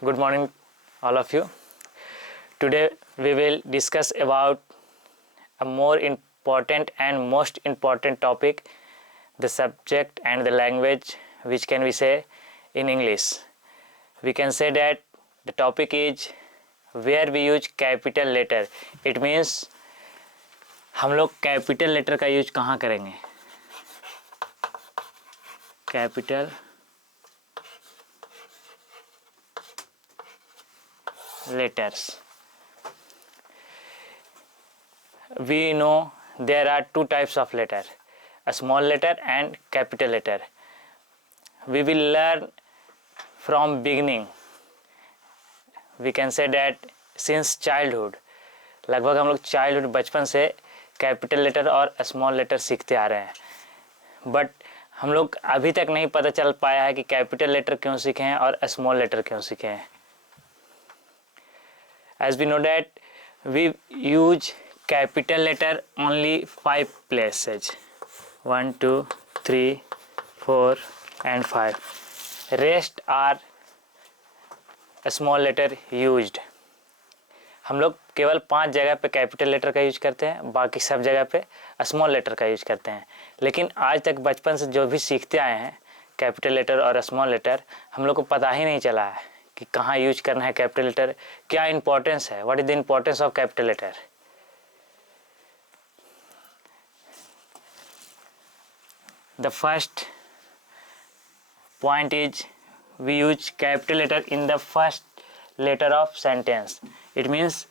Good morning, all of you. Today we will discuss about a more important and most important topic, the subject and the language which can we say in English. We can say that the topic is where we use capital letter. It means हम लोग capital letter का use कहाँ करेंगे. Capital letters. We know there are two types of letter, a small letter and capital letter. We will learn from beginning. We can say that since childhood. लगभग हम लोग childhood बचपन से capital letter और small letter सीखते आ रहे हैं. But हम लोग अभी तक नहीं पता चल पाया है कि कैपिटल लेटर क्यों सीखे हैं और स्मॉल लेटर क्यों सीखे हैं. As we know that we use capital letter only 5 places, 1 2 3 4 and 5. Rest are small letter used. हम लोग केवल 5 जगह पे कैपिटल लेटर का यूज करते हैं, बाकी सब जगह पे स्मॉल लेटर का यूज करते हैं. लेकिन आज तक बचपन से जो भी सीखते आए हैं कैपिटल लेटर और स्मॉल लेटर, हम लोग को पता ही नहीं चला है कि कहाँ यूज करना है कैपिटल लेटर, क्या इंपॉर्टेंस है, what is the importance of capital letter. The first point is we use capital letter in the first letter of sentence. It means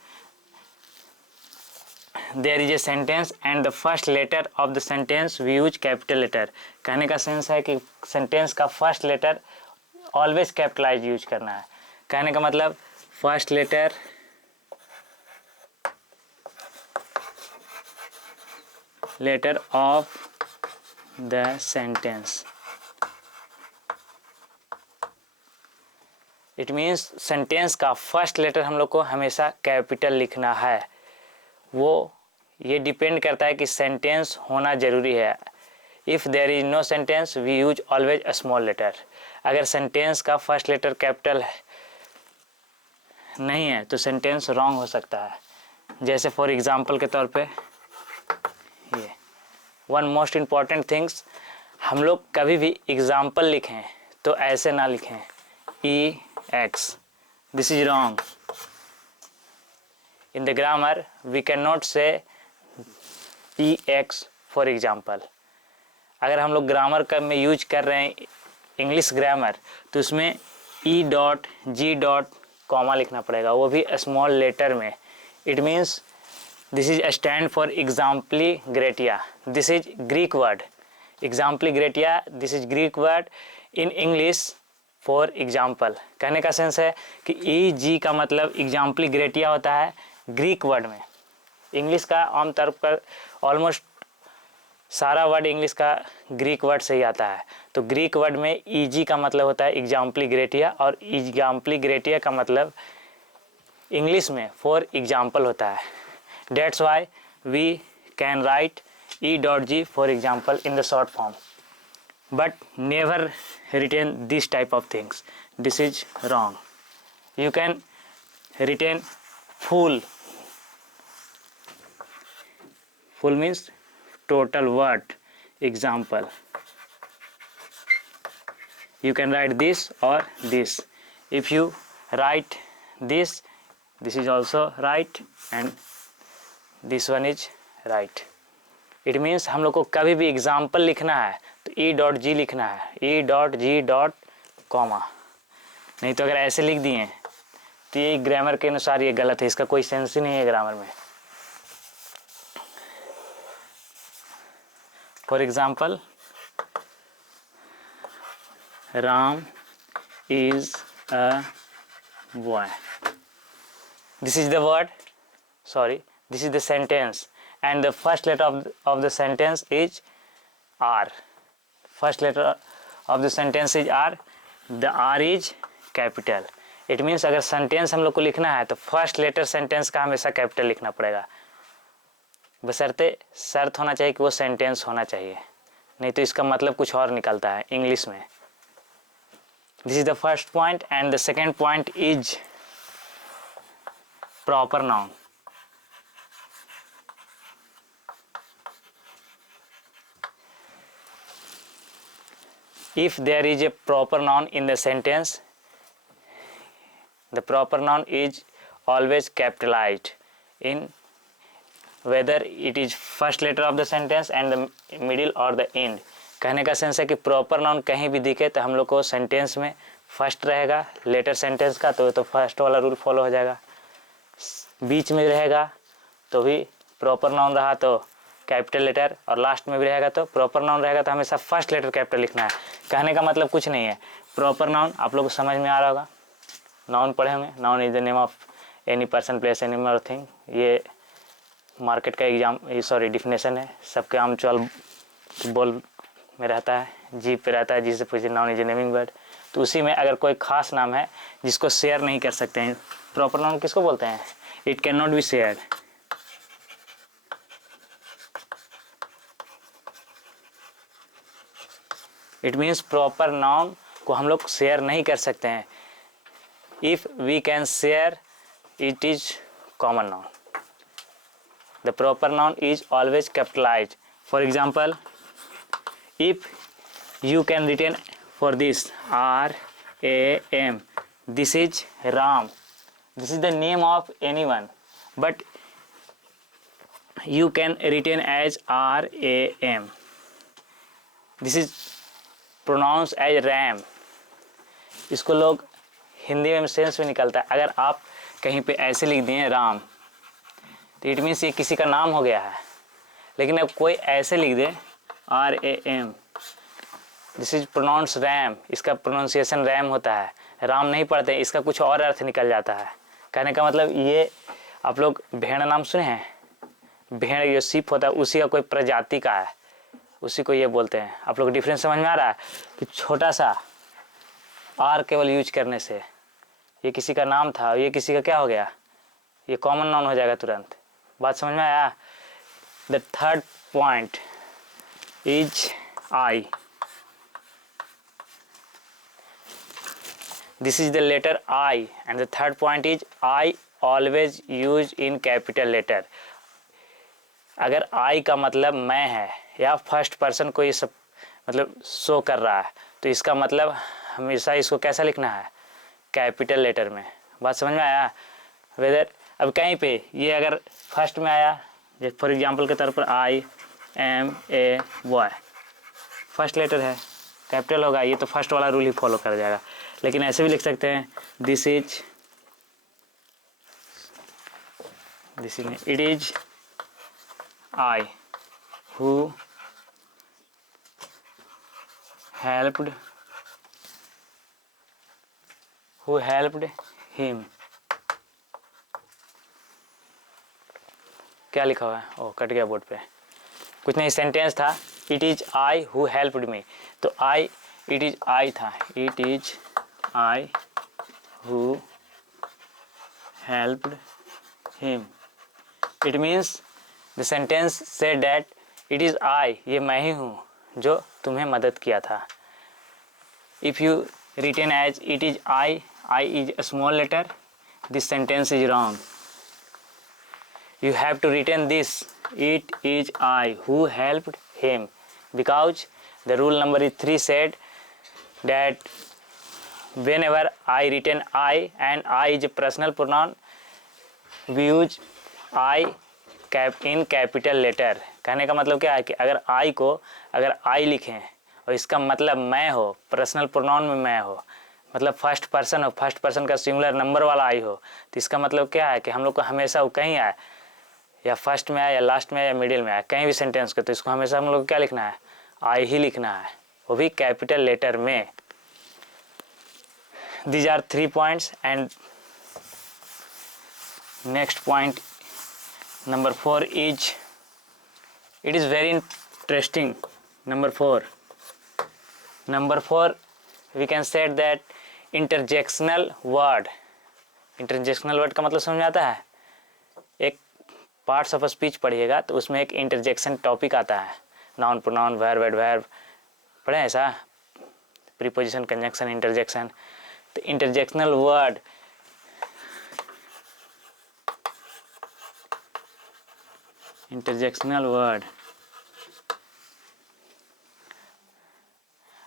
there is a sentence and the first letter of the sentence we use capital letter. कहने का sense है कि sentence का first letter always capitalise use करना है. कहने का मतलब first letter letter of the sentence. It means sentence का फर्स्ट लेटर हम लोग को हमेशा कैपिटल लिखना है. वो ये डिपेंड करता है कि सेंटेंस होना ज़रूरी है. If there is no sentence we use always a small letter. अगर सेंटेंस का फर्स्ट लेटर कैपिटल नहीं है तो सेंटेंस रॉन्ग हो सकता है. जैसे फॉर एग्जांपल के तौर पे ये वन मोस्ट इम्पॉर्टेंट थिंग्स, हम लोग कभी भी एग्जांपल लिखें तो ऐसे ना लिखें EX. This is wrong. In the grammar we can not say EX for example. अगर हम लोग ग्रामर का में यूज कर रहे हैं इंग्लिश ग्रामर तो उसमें E.G. कॉमा लिखना पड़ेगा, वो भी स्मॉल लेटर में. It means this is stand for exempli gratia. This is Greek word. Exempli gratia this is Greek word in English for example. कहने का सेंस है कि EG का मतलब एग्जाम्पली ग्रेटिया होता है ग्रीक वर्ड में. इंग्लिश का आमतौर पर ऑलमोस्ट सारा वर्ड इंग्लिश का ग्रीक वर्ड से ही आता है. तो ग्रीक वर्ड में EG का मतलब होता है एग्जाम्पली ग्रेटिया और एग्जाम्पली ग्रेटिया का मतलब इंग्लिश में फॉर एग्जाम्पल होता है. That's why we can write E.G. For example in the short form. But never written this type of things. This is wrong. You can written full. Full means total word. Example, you can write this or this. If you write this, this is also right and this one is right. It means हम लोग को कभी भी example लिखना है तो E.G. लिखना है, E.G. कॉमा. नहीं तो अगर ऐसे लिख दिए तो ये ग्रामर के अनुसार ये गलत है, इसका कोई सेंस ही नहीं है ग्रामर में. For example, Ram is a boy. This is the word, sorry, this is the sentence and the first letter of the sentence is R. First letter of the sentence is R. The R is capital. It means अगर sentence हम लोग को लिखना है तो first letter sentence का हमेशा capital लिखना पड़ेगा. बशर्ते शर्त होना चाहिए कि वो सेंटेंस होना चाहिए, नहीं तो इसका मतलब कुछ और निकलता है इंग्लिश में. This is the first point, and the second point is proper noun. If there is a proper noun in the sentence, the proper noun is always capitalized in whether it is first letter of the sentence and the middle or the end. कहने का sense है कि proper noun कहीं भी दिखे तो हम लोग को सेंटेंस में फर्स्ट रहेगा लेटर सेंटेंस का, तो फर्स्ट वाला रूल फॉलो हो जाएगा। बीच में रहेगा तो भी प्रॉपर नाउन रहा तो कैपिटल लेटर, और लास्ट में भी रहेगा तो प्रॉपर नाउन रहेगा तो हमेशा फर्स्ट लेटर कैपिटल लिखना है। कहने का मतलब कुछ नहीं है, प्रॉपर नाउन आप लोग को समझ में आ रहा होगा, नाउन पढ़े होंगे। Noun is the name of any person, place, animal और थिंग। ये मार्केट का एग्जाम डिफिनेशन है, सबके आम चल बोल में रहता है, जीप पे रहता है, जिससे पूछे noun is a naming word. तो उसी में अगर कोई खास नाम है जिसको शेयर नहीं कर सकते हैं, प्रॉपर नाउन किसको बोलते हैं? It can not be shared. It means proper noun को हम लोग शेयर नहीं कर सकते हैं। If we can share it is common noun. The proper noun is always capitalised. For example, if you can retain for this RAM, this is Ram, this is the name of anyone, but you can retain as RAM, this is pronounced as Ram। इसको लोग हिंदी में sense में निकलता है। अगर आप कहीं पे ऐसे लिख दिए राम तो इट मीन्स ये किसी का नाम हो गया है, लेकिन अब कोई ऐसे लिख दे RAM, this is pronounce ram, इसका प्रोनाउंसिएशन रैम होता है, राम नहीं पढ़ते, इसका कुछ और अर्थ निकल जाता है। कहने का मतलब ये आप लोग भेड़ नाम सुने हैं? भेड़ जो सीप होता है उसी का कोई प्रजाति का है, उसी को ये बोलते हैं। आप लोग डिफरेंस समझ में आ रहा है कि छोटा सा आर केवल यूज करने से ये किसी का नाम था, ये किसी का क्या हो गया, ये कॉमन नाउन हो जाएगा तुरंत। बात समझ में आया? The third point is I. This is the letter I, and the third point is I always use in capital letter. अगर I का मतलब मैं है या फर्स्ट पर्सन को ये सब मतलब शो कर रहा है तो इसका मतलब हमेशा इसको कैसा लिखना है? कैपिटल लेटर में। बात समझ में आया? वेदर अब कहीं पे ये अगर फर्स्ट में आया, जैसे फॉर एग्जांपल के तौर पर IMAY, फर्स्ट लेटर है, कैपिटल होगा, ये तो फर्स्ट वाला रूल ही फॉलो कर जाएगा। लेकिन ऐसे भी लिख सकते हैं this is it is I who helped him। क्या लिखा हुआ है? ओ कट गया बोर्ड पे, कुछ नहीं, सेंटेंस था it is I who helped me, तो आई इट इज आई था, it is I who helped him. It means the sentence said that it is I, ये मैं ही हूँ जो तुम्हें मदद किया था। If you written as it is I is a small letter, this sentence is wrong. You have to retain this, it is I who helped him, because the rule number 3 said that whenever I retain I and I is a personal pronoun, we use I in capital letter। कहने का मतलब क्या है कि अगर I को अगर I लिखें और इसका मतलब मैं हो, पर्सनल प्रोनाउन में मैं हो, मतलब फर्स्ट पर्सन हो, फर्स्ट पर्सन का सिंगुलर नंबर वाला आई हो, तो इसका मतलब क्या है कि हम लोग को हमेशा वो कहीं आए, या फर्स्ट में आए या लास्ट में आए या मिडिल में आए, कहीं भी सेंटेंस का, तो इसको हमेशा हम लोग को क्या लिखना है? आई ही लिखना है, वो भी कैपिटल लेटर में। These are 3 points and next point number 4 is, it is very interesting. Number 4 we can say that interjectional word का मतलब समझ में आता है? एक पार्ट्स ऑफ स्पीच पढ़िएगा तो उसमें एक इंटरजेक्शन टॉपिक आता है, नाउन प्रोनाउन वर्ब एडवर्ब, पढ़े ऐसा? Preposition, conjunction, interjection. तो interjectional word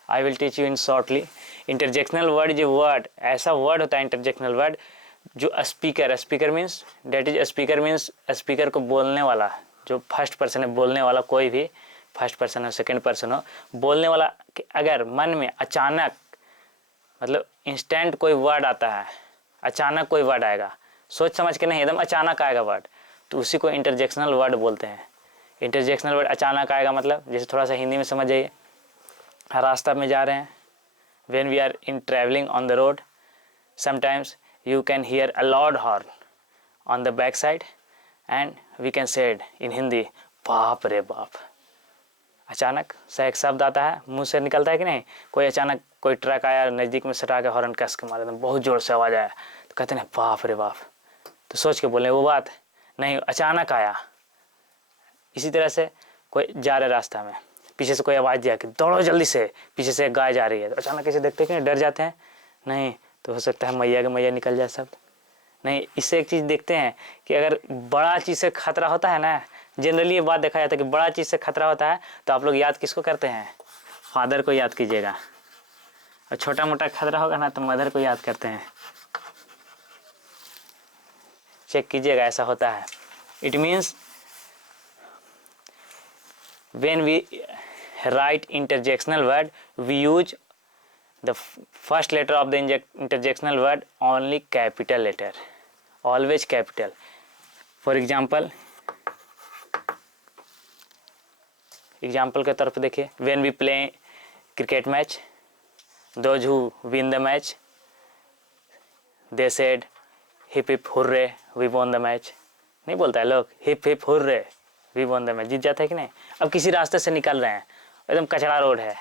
I will teach you in shortly. Interjectional word जो वर्ड ऐसा वर्ड होता है इंटरजेक्शनल वर्ड जो speaker means that is speaker को बोलने वाला, जो फर्स्ट पर्सन है बोलने वाला, कोई भी फर्स्ट पर्सन हो सेकंड पर्सन हो बोलने वाला, कि अगर मन में अचानक मतलब इंस्टेंट कोई वर्ड आता है, अचानक कोई वर्ड आएगा, सोच समझ के नहीं, एकदम अचानक आएगा वर्ड, तो उसी को इंटरजेक्शनल वर्ड बोलते हैं। इंटरजेक्शनल वर्ड अचानक आएगा मतलब जैसे थोड़ा सा हिंदी में समझ जाइए, रास्ता में जा रहे हैं, when we are in traveling on the road, sometimes you can hear a loud horn on the back side and we can say it in Hindi, बाप रे बाप। अचानक सा एक शब्द आता है, मुंह से निकलता है कि नहीं, कोई अचानक कोई ट्रक आया नज़दीक में सटा के हॉर्न कस के मारा, बहुत ज़ोर से आवाज़ आया तो कहते हैं बाप रे बाप, तो सोच के बोले वो बात नहीं, अचानक आया। इसी तरह से कोई जा रहे रास्ता में, पीछे से कोई आवाज़ दिया कि दौड़ो जल्दी से, पीछे से एक गाय जा रही है, तो अचानक कैसे देखते हैं कि डर जाते हैं, नहीं तो हो सकता है मैया के मैया निकल जाए शब्द। नहीं, इससे एक चीज़ देखते हैं कि अगर बड़ा चीज़ से खतरा होता है ना, जनरली ये बात देखा जाता है कि बड़ा चीज़ से खतरा होता है तो आप लोग याद किसको करते हैं, फादर को याद कीजिएगा, और छोटा मोटा खतरा होगा ना तो मदर को याद करते हैं। चेक कीजिएगा, ऐसा होता है। It means when we write interjectional word we use the first letter of the interjectional word only capital letter, always capital. For example के तौर पर देखिए, when we play cricket match, those who win the match they said hip hip hooray we won the match। नहीं बोलता है लोग hip hip hurray we won the match, जीत जाता है कि नहीं। अब किसी रास्ते से निकल रहे हैं, एकदम कचरा रोड है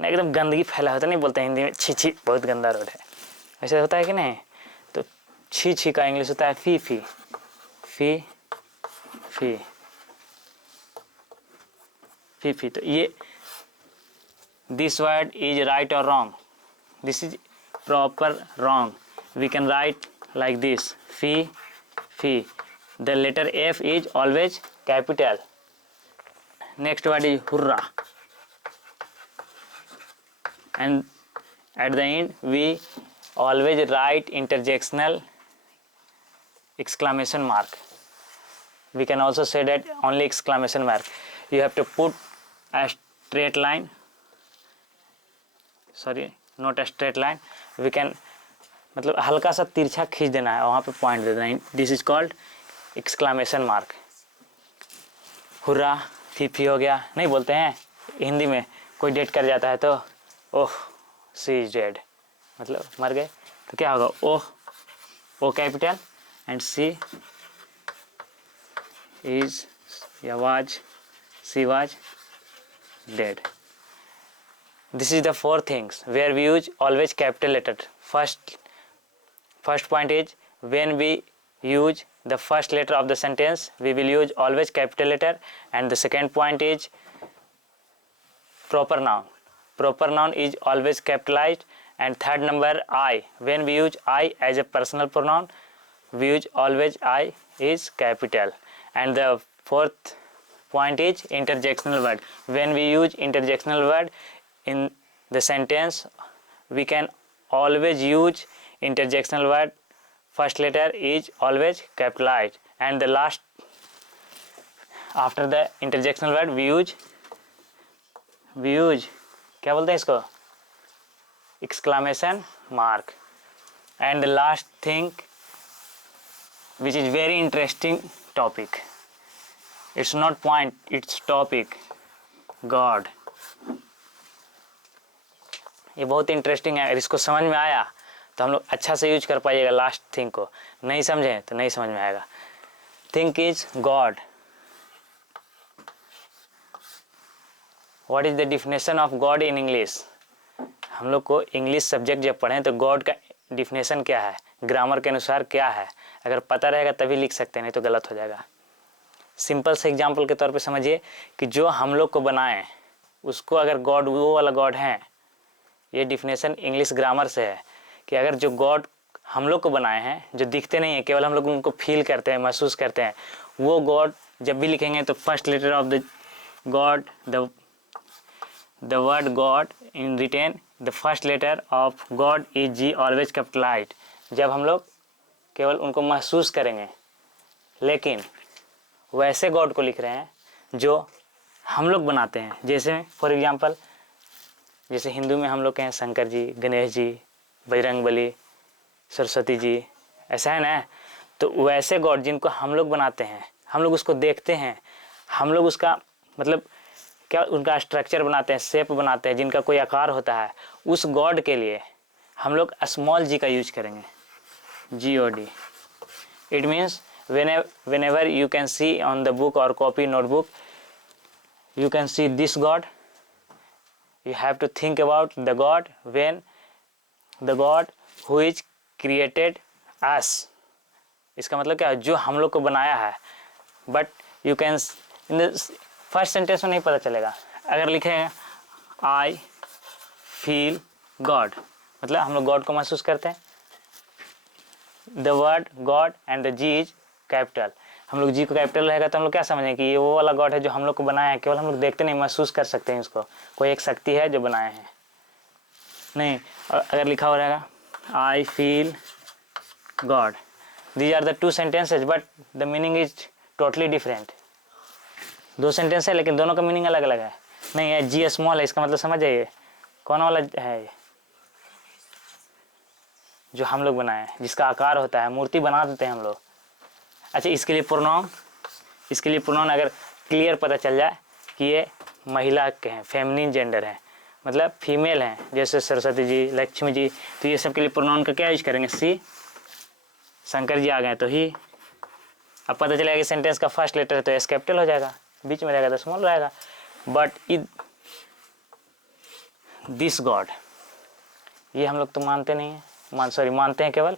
ना, एकदम गंदगी फैला होता, नहीं बोलते हिंदी में छी छी बहुत गंदा रोड है, ऐसे होता है कि नहीं। तो छी छी का इंग्लिश होता है फी फी फी फी फी फी। तो ये दिस वर्ड इज राइट और wrong, this is proper wrong, we can write like this fee fee, the letter F is always capital। next word is hurrah, and at the end we always write interjectional exclamation mark, we can also say that only exclamation mark, you have to put a straight line, sorry not a straight line, we can मतलब हल्का सा तिरछा खींच देना है, वहाँ पे point दे देना है, this is called exclamation mark. Hurrah Phi Phi हो गया, नहीं बोलते हैं हिंदी में, कोई डेट कर जाता है तो ओह सी इज डेड, मतलब मर गए, तो क्या होगा oh O capital and C is या was C was dead. This is the four things where we use always capital letter. First point is when we use the first letter of the sentence we will use always capital letter, and the second point is proper noun. Proper noun is always capitalized, and third number I, when we use I as a personal pronoun we use always I is capital, and the fourth point is interjectional word. When we use interjectional word in the sentence we can always use interjectional word, first letter is always capitalized, and the last after the interjectional word we use क्या बोलते हैं इसको, exclamation mark। and the last thing which is very interesting topic, it's not point, it's topic, God। ये बहुत interesting है, अगर इसको समझ में आया तो हम लोग अच्छा से यूज कर पाइएगा लास्ट थिंग को, नहीं समझे तो नहीं समझ में आएगा। Think is God, what is the definition of God in English. हम लोग को इंग्लिश सब्जेक्ट जब पढ़ें तो गॉड का डिफिनेशन क्या है, ग्रामर के अनुसार क्या है, अगर पता रहेगा तभी लिख सकते हैं, नहीं तो गलत हो जाएगा। सिंपल से एग्जाम्पल के तौर पे समझिए कि जो हम लोग को बनाए उसको अगर गॉड वो वाला गॉड है ये डिफिनेशन इंग्लिश ग्रामर से है कि अगर जो गॉड हम लोग को बनाए हैं, जो दिखते नहीं है, केवल हम लोग उनको फील करते हैं, महसूस करते हैं, वो गॉड जब भी लिखेंगे तो first letter of the God, the word God in written, the first letter of God is G always capitalised. जब हम लोग केवल उनको महसूस करेंगे, लेकिन वैसे गॉड को लिख रहे हैं जो हम लोग बनाते हैं। जैसे फॉर एग्जांपल, जैसे हिंदू में हम लोग के हैं शंकर जी, गणेश जी, बजरंगबली, सरस्वती जी, ऐसा है ना। तो वैसे गॉड जिनको हम लोग बनाते हैं, हम लोग उसको देखते हैं, हम लोग उसका मतलब क्या उनका स्ट्रक्चर बनाते हैं, शेप बनाते हैं, जिनका कोई आकार होता है, उस गॉड के लिए हम लोग स्मॉल जी का यूज करेंगे, GOD। It means whenever you can see on the book or copy notebook, you can see this God, you have to think about the God when the God who is created us। इसका मतलब क्या है, जो हम लोग को बनाया है। But you can in the first sentence में नहीं पता चलेगा। अगर लिखें आई फील गॉड, मतलब हम लोग गॉड को महसूस करते हैं। The word God and the G is capital, हम लोग जी को कैपिटल रहेगा तो हम लोग क्या समझें कि ये वो वाला गॉड है जो हम लोग को बनाया है। केवल हम लोग देखते नहीं, महसूस कर सकते हैं इसको, कोई एक शक्ति है जो बनाए हैं नहीं। और अगर लिखा हो रहेगा I feel God, these are the two sentences but the meaning is totally different. दो सेंटेंस है लेकिन दोनों का मीनिंग अलग अलग है। नहीं है जी स्मॉल है, इसका मतलब समझ जाइए कौन वाला है, जो हम लोग बनाए हैं, जिसका आकार होता है, मूर्ति बना देते हैं हम लोग। अच्छा, इसके लिए प्रोनाउन अगर क्लियर पता चल जाए कि ये महिला के हैं, फेमिनिन जेंडर है, मतलब फीमेल हैं, जैसे सरस्वती जी, लक्ष्मी जी, तो ये सब के लिए प्रोनाउन का क्या यूज करेंगे, सी। शंकर जी आ गए तो ही। अब पता चलेगा कि सेंटेंस का फर्स्ट लेटर है तो एस कैपिटल हो जाएगा, बीच में रहेगा तो स्मॉल रहेगा। बट दिस गॉड, ये हम लोग तो मानते नहीं हैं, मानते हैं केवल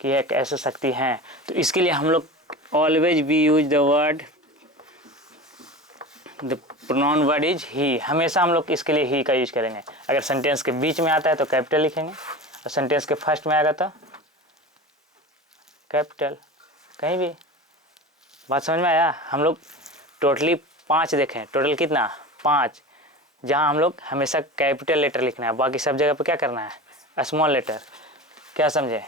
कि एक ऐसी शक्ति है। तो इसके लिए हम लोग always we use the word, the pronoun word is he. हमेशा हम लोग इसके लिए ही का यूज करेंगे। अगर सेंटेंस के बीच में आता है तो कैपिटल लिखेंगे, और सेंटेंस के फर्स्ट में आएगा तो कैपिटल, कहीं भी। बात समझ में आया? हम लोग टोटली 5 देखें, टोटल कितना 5, जहाँ हम लोग हमेशा कैपिटल लेटर लिखना है, बाकी सब जगह पे क्या करना है, स्मॉल लेटर। क्या समझे?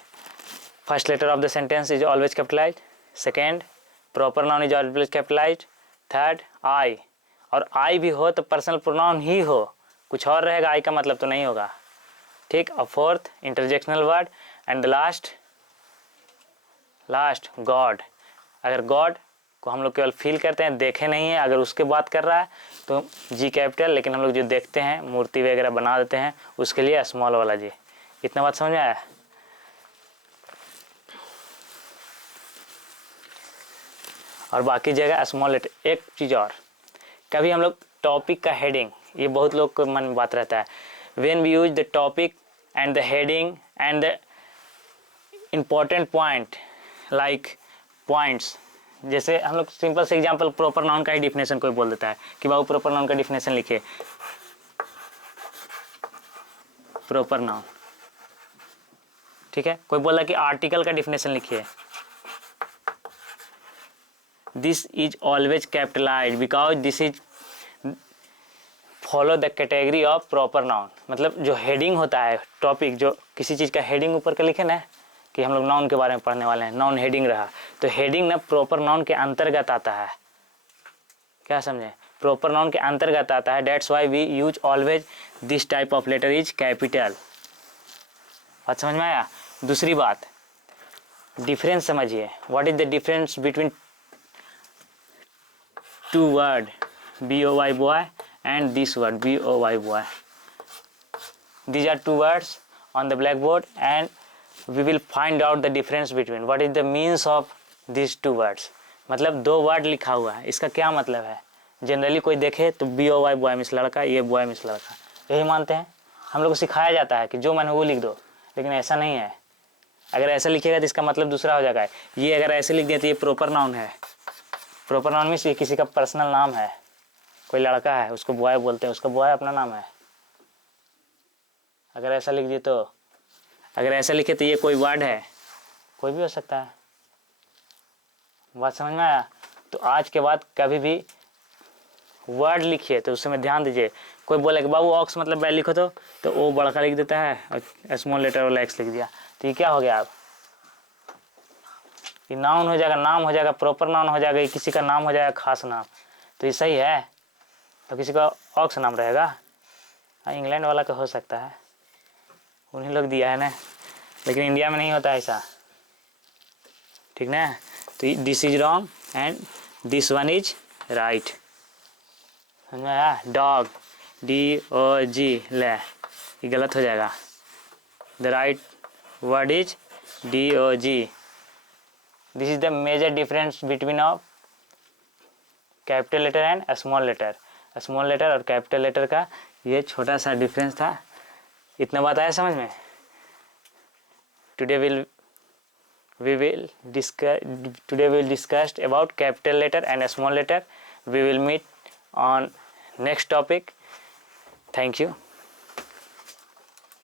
First letter of the sentence is always capitalized, second proper noun is always capitalized, third I, और आई भी हो तो पर्सनल प्रोनाउन ही हो, कुछ और रहेगा आई का मतलब तो नहीं होगा, ठीक। और fourth interjectional word, and the last God. अगर गॉड को हम लोग केवल फील करते हैं, देखे नहीं है, अगर उसके बात कर रहा है तो जी कैपिटल, लेकिन हम लोग जो देखते हैं, मूर्ति वगैरह बना देते हैं, उसके लिए स्मॉल वाला जी। इतना बात समझ में आया? और बाकी जगह स्मॉल लेटर। एक चीज़ और, कभी हम लोग टॉपिक का हेडिंग, ये बहुत लोग को मन में बात रहता है, when we use the topic and the heading and the important point like points. जैसे हम लोग सिंपल से एग्जांपल, प्रॉपर नाउन का ही डिफिनेशन कोई बोल देता है कि बाबू प्रॉपर नाउन का डिफिनेशन लिखिए। प्रॉपर नाउन, ठीक है। कोई बोला कि आर्टिकल का डिफिनेशन लिखिए। This is always capitalised because this is follow the category of proper noun. मतलब जो हेडिंग होता है, टॉपिक, जो किसी चीज़ का हेडिंग ऊपर का लिखे ना, कि हम लोग नाउन के बारे में पढ़ने वाले हैं, नाउन हेडिंग रहा, तो हेडिंग ना प्रॉपर नाउन के अंतर्गत आता है। क्या समझे? प्रॉपर नाउन के अंतर्गत आता है। That's why we use always this type of letter is capital. बात समझ में आया? दूसरी बात, डिफरेंस समझिए। What is the difference between two word BOY boy and this word BOY boy? These are two words on the blackboard and we will find out the difference between, what is the means of these two words। मतलब 2 word लिखा हुआ है, इसका क्या मतलब है? Generally कोई देखे तो BOY boy मीन्स लड़का, ये boy मीन्स लड़का, यही मानते हैं। हम लोग को सिखाया जाता है कि जो मन हो वो लिख दो, लेकिन ऐसा नहीं है। अगर ऐसा लिखेगा तो इसका मतलब दूसरा हो जाएगा। ये अगर ऐसे लिख दिया तो ये प्रॉपर नाउन है। प्रॉपर नाउन मीन्स ये किसी का पर्सनल नाम है, कोई लड़का है उसको बॉय बोलते हैं, उसका बॉय अपना नाम है। अगर ऐसा लिख दिए तो, अगर ऐसा लिखे तो ये कोई वर्ड है, कोई भी हो सकता है। बात समझ में आया? तो आज के बाद कभी भी वर्ड लिखिए तो उसमें ध्यान दीजिए। कोई बोले कि बाबू ऑक्स मतलब बैल लिखो तो ओ बड़का लिख देता है और स्मॉल लेटर वाला एक्स लिख दिया, तो ये क्या हो गया? अब ये नाउन हो जाएगा, नाम हो जाएगा, प्रॉपर नाउन हो जाएगा, ये किसी का नाम हो जाएगा, खास नाम। तो ये सही है? तो किसी का ऑक्स नाम रहेगा? हाँ, इंग्लैंड वाला का हो सकता है, उन्हीं लोग दिया है ना, लेकिन इंडिया में नहीं होता ऐसा, ठीक ना? तो this is wrong and this one is right. समझ में आया? डॉग, DOG, ले, ये गलत हो जाएगा। The right word is DOG। This is the major difference between of capital letter and small letter. Small letter और कैपिटल लेटर का ये छोटा सा डिफरेंस था। इतना बात आया समझ में? Today we will discuss about capital letter and small letter. We will meet on next topic. Thank you.